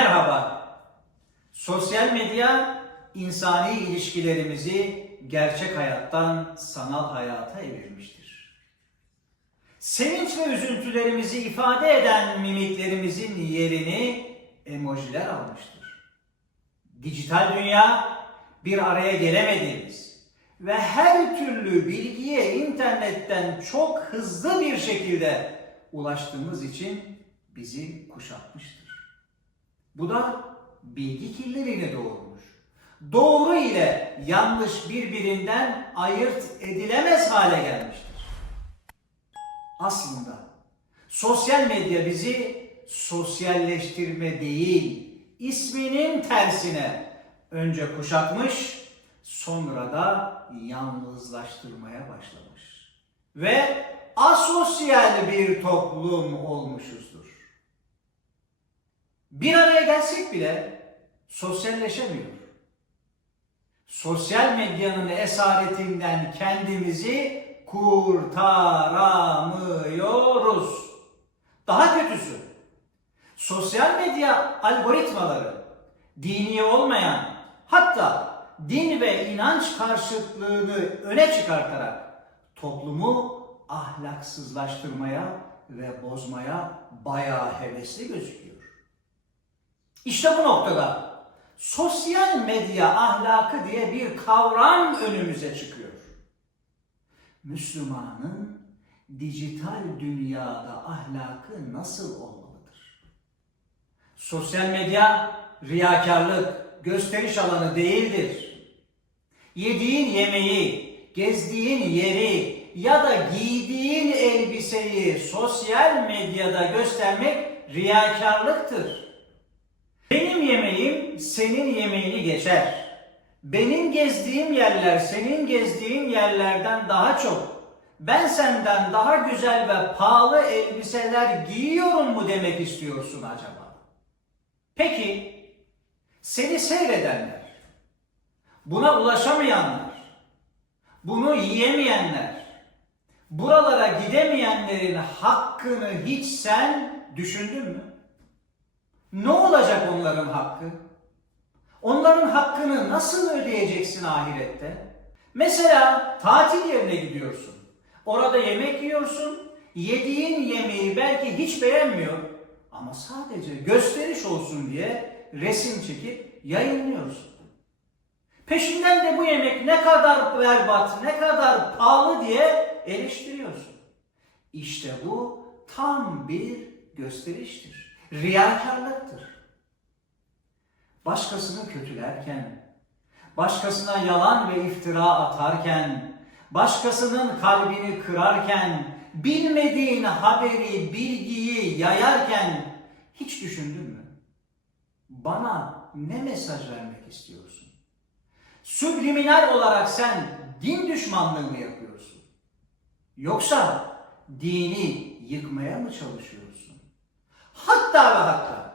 Merhaba. Sosyal medya insani ilişkilerimizi gerçek hayattan sanal hayata evirmiştir. Sevinç ve üzüntülerimizi ifade eden mimiklerimizin yerini emojiler almıştır. Dijital dünya bir araya gelemediğimiz ve her türlü bilgiye internetten çok hızlı bir şekilde ulaştığımız için bizi kuşatmıştır. Bu da bilgi kirliliğini doğurmuş. Doğru ile yanlış birbirinden ayırt edilemez hale gelmiştir. Aslında sosyal medya bizi sosyalleştirme değil, isminin tersine önce kuşatmış, sonra da yalnızlaştırmaya başlamış. Ve asosyal bir toplum olmuşuzdur. Bir araya gelsek bile sosyalleşemiyor. Sosyal medyanın esaretinden kendimizi kurtaramıyoruz. Daha kötüsü, sosyal medya algoritmaları dini olmayan hatta din ve inanç karşıtlığını öne çıkartarak toplumu ahlaksızlaştırmaya ve bozmaya bayağı hevesli gözüküyor. İşte bu noktada sosyal medya ahlakı diye bir kavram önümüze çıkıyor. Müslümanın dijital dünyada ahlakı nasıl olmalıdır? Sosyal medya riyakarlık, gösteriş alanı değildir. Yediğin yemeği, gezdiğin yeri ya da giydiğin elbiseyi sosyal medyada göstermek riyakarlıktır. Benim yemeğim senin yemeğini geçer. Benim gezdiğim yerler senin gezdiğin yerlerden daha çok. Ben senden daha güzel ve pahalı elbiseler giyiyorum mu demek istiyorsun acaba? Peki seni seyredenler, buna ulaşamayanlar, bunu yiyemeyenler, buralara gidemeyenlerin hakkını hiç sen düşündün mü? Ne olacak onların hakkı? Onların hakkını nasıl ödeyeceksin ahirette? Mesela tatil yerine gidiyorsun. Orada yemek yiyorsun. Yediğin yemeği belki hiç beğenmiyor. Ama sadece gösteriş olsun diye resim çekip yayınlıyorsun. Peşinden de bu yemek ne kadar berbat, ne kadar pahalı diye eleştiriyorsun. İşte bu tam bir gösteriştir. Riyakarlıktır. Başkasını kötülerken, başkasına yalan ve iftira atarken, başkasının kalbini kırarken, bilmediğin haberi, bilgiyi yayarken hiç düşündün mü? Bana ne mesaj vermek istiyorsun? Subliminal olarak sen din düşmanlığı mı yapıyorsun? Yoksa dini yıkmaya mı çalışıyorsun? Hatta ve hatta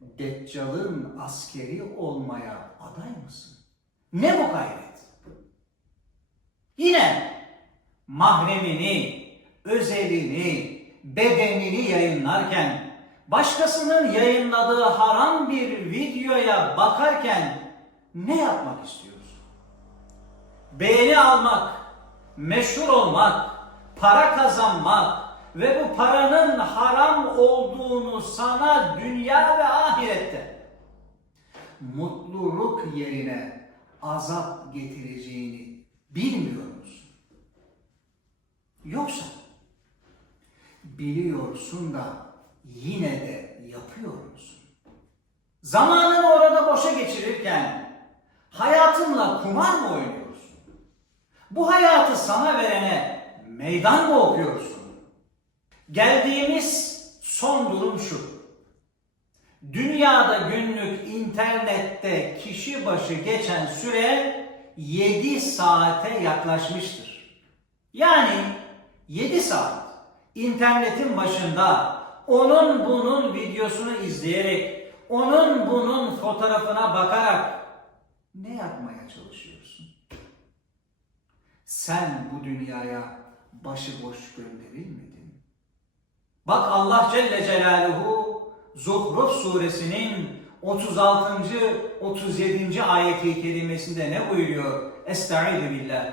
Deccal'ın askeri olmaya aday mısın? Ne bu gayret? Yine mahremini, özelini, bedenini yayınlarken, başkasının yayınladığı haram bir videoya bakarken ne yapmak istiyorsun? Beğeni almak, meşhur olmak, para kazanmak ve bu paranın haram olduğunu sana dünya ve ahirette mutluluk yerine azap getireceğini bilmiyor musun? Yoksa biliyorsun da yine de yapıyor musun? Zamanını orada boşa geçirirken hayatınla kumar mı oynuyorsun? Bu hayatı sana verene meydan mı okuyorsun? Geldiğimiz son durum şu. Dünyada günlük internette kişi başı geçen süre 7 saate yaklaşmıştır. Yani 7 saat internetin başında onun bunun videosunu izleyerek, onun bunun fotoğrafına bakarak ne yapmaya çalışıyorsun? Sen bu dünyaya başıboş gönderilmedin. Bak Allah Celle Celaluhu Zuhruf suresinin 36. 37. ayeti kerimesinde ne buyuruyor? Estaizu billah.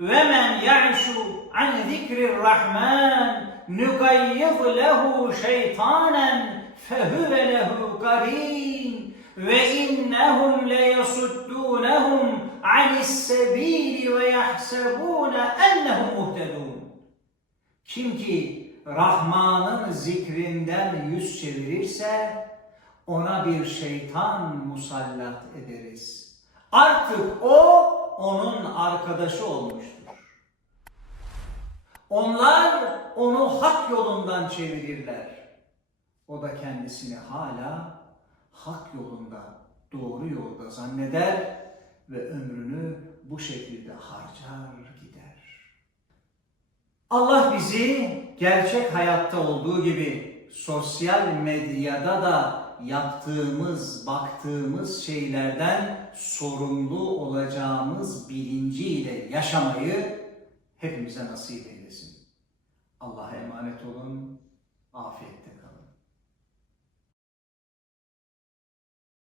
Ve men ya'şu an zikrir rahman nukayyid lehu şeytanen fehuve lehu karin ve innehum leyasuddunehum anis sebili ve yahsebune ennehum muhtedun. Kim ki Rahman'ın zikrinden yüz çevirirse ona bir şeytan musallat ederiz. Artık o onun arkadaşı olmuştur. Onlar onu hak yolundan çevirirler. O da kendisini hala hak yolunda, doğru yolda zanneder ve ömrünü bu şekilde harcar gider. Allah bizi gerçek hayatta olduğu gibi sosyal medyada da yaptığımız, baktığımız şeylerden sorumlu olacağımız bilinciyle yaşamayı hepimize nasip eylesin. Allah'a emanet olun, afiyette kalın.